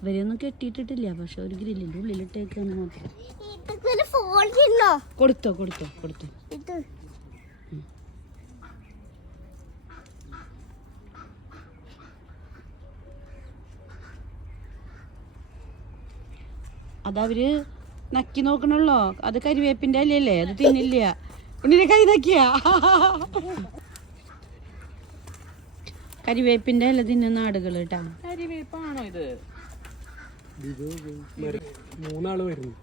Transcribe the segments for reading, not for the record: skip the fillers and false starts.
ഇവരെയൊന്നും കെട്ടിയിട്ടിട്ടില്ല, പക്ഷെ ഒരു ഗ്രില്ലിന്റെ ഉള്ളിലിട്ടേക്കാണ് മാത്രം. കൊടുത്തോ കൊടുത്തോ കൊടുത്തോ. അതവര് നക്കി നോക്കണല്ലോ, അത് കരിവേപ്പിന്റെ അല്ലേ, അത് തിന്നില്ല. ഉണ്ണിനെ കൈ നക്കിയ കരിവേപ്പിന്റെ അല്ല തിന്നുന്ന ആടുകൾ കേട്ടാ. കരിവേപ്പാണോ ഇത്? മൂന്നാള് വരുന്നു.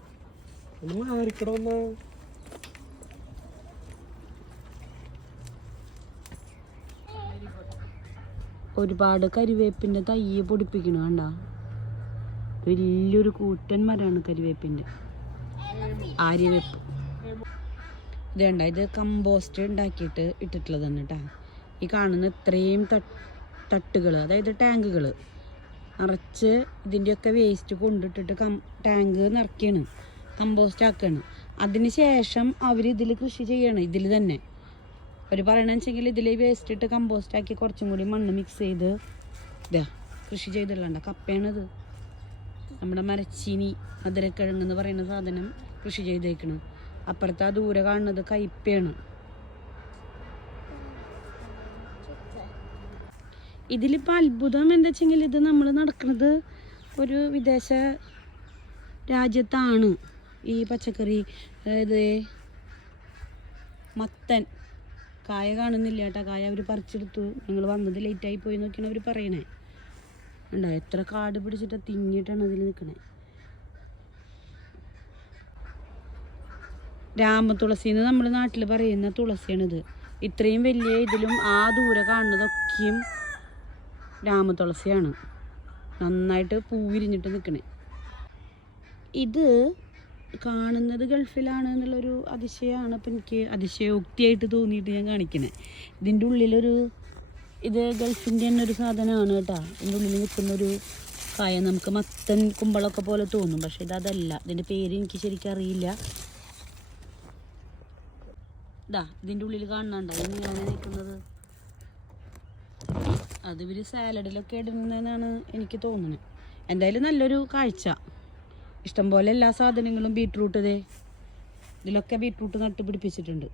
ഒരുപാട് കരിവേപ്പിന്റെ തയ്യ് പൊടിപ്പിക്കണ കണ്ട, വലിയൊരു കൂറ്റൻ മരമാണ് കരിവേപ്പിന്റെ, ആര്യവേപ്പ്. ഇത് വേണ്ട, ഇത് കമ്പോസ്റ്റ് ഉണ്ടാക്കിയിട്ട് ഇട്ടിട്ടുള്ളതാണ് കേട്ടാ. ഈ കാണുന്ന ഇത്രയും തട്ടുകൾ, അതായത് ടാങ്കുകൾ നിറച്ച് ഇതിൻ്റെയൊക്കെ വേസ്റ്റ് കൊണ്ടിട്ടിട്ട് ടാങ്ക് നിറയ്ക്കാണ്, കമ്പോസ്റ്റ് ആക്കുകയാണ്. അതിന് ശേഷം അവർ ഇതിൽ കൃഷി ചെയ്യണം. ഇതിൽ തന്നെ അവർ പറയണമെന്ന് വെച്ചെങ്കിൽ ഇതിൽ വേസ്റ്റ് ഇട്ട് കമ്പോസ്റ്റ് ആക്കി കുറച്ചും കൂടി മണ്ണ് മിക്സ് ചെയ്ത് ഇതാ കൃഷി ചെയ്തിട്ടുള്ള കപ്പയാണിത്. നമ്മുടെ മരച്ചീനി, മധുരക്കിഴങ്ങെന്ന് പറയുന്ന സാധനം കൃഷി ചെയ്തേക്കണം. അപ്പുറത്ത് ആ ദൂരെ കാണുന്നത് കയ്പയാണ്. ഇതിലിപ്പോൾ അത്ഭുതം എന്താ വെച്ചെങ്കിൽ, ഇത് നമ്മൾ നടക്കുന്നത് ഒരു വിദേശ രാജ്യത്താണ്. ഈ പച്ചക്കറി, അതായത് മത്തൻ കായ കാണുന്നില്ല കേട്ടോ, കായ അവർ പറിച്ചെടുത്തു. ഞങ്ങൾ വന്നത് ലേറ്റായി പോയി നോക്കിയാണ് അവർ പറയണേ. ഉണ്ടോ എത്ര കാട് പിടിച്ചിട്ട് തിങ്ങിയിട്ടാണ് അതിൽ നിൽക്കണേ. രാമതുളസിന്ന് നമ്മുടെ നാട്ടിൽ പറയുന്ന തുളസിയാണിത്. ഇത്രയും വലിയ ഇതിലും ആ ദൂരെ കാണുന്നതൊക്കെയും രാമതുളസിയാണ്, നന്നായിട്ട് പൂവിരിഞ്ഞിട്ട് നിൽക്കണേ. ഇത് കാണുന്നത് ഗൾഫിലാണ് എന്നുള്ളൊരു അതിശയമാണ് ഇപ്പം എനിക്ക് അതിശയോക്തിയായിട്ട് തോന്നിയിട്ട് ഞാൻ കാണിക്കണേ. ഇതിൻ്റെ ഉള്ളിലൊരു, ഇത് ഗൾഫിൻ്റെ തന്നെ ഒരു സാധനമാണ് കേട്ടോ. ഇതിൻ്റെ ഉള്ളിൽ നിൽക്കുന്നൊരു കായ നമുക്ക് മത്തൻ കുമ്പളൊക്കെ പോലെ തോന്നും, പക്ഷെ ഇതല്ല. ഇതിൻ്റെ പേര് എനിക്ക് ശരിക്കും അറിയില്ല. ഇതാ ഇതിൻ്റെ ഉള്ളിൽ കാണുന്നുണ്ടോ ഇങ്ങനെയാണ് നിൽക്കുന്നത്. അത് ഇവർ സാലഡിലൊക്കെ ഇടുന്നതെന്നാണ് എനിക്ക് തോന്നുന്നത്. എന്തായാലും നല്ലൊരു കാഴ്ച. ഇഷ്ടംപോലെ എല്ലാ സാധനങ്ങളും, ബീട്രൂട്ട്, ഇതിലൊക്കെ ബീട്രൂട്ട് നട്ട് പിടിപ്പിച്ചിട്ടുണ്ട്.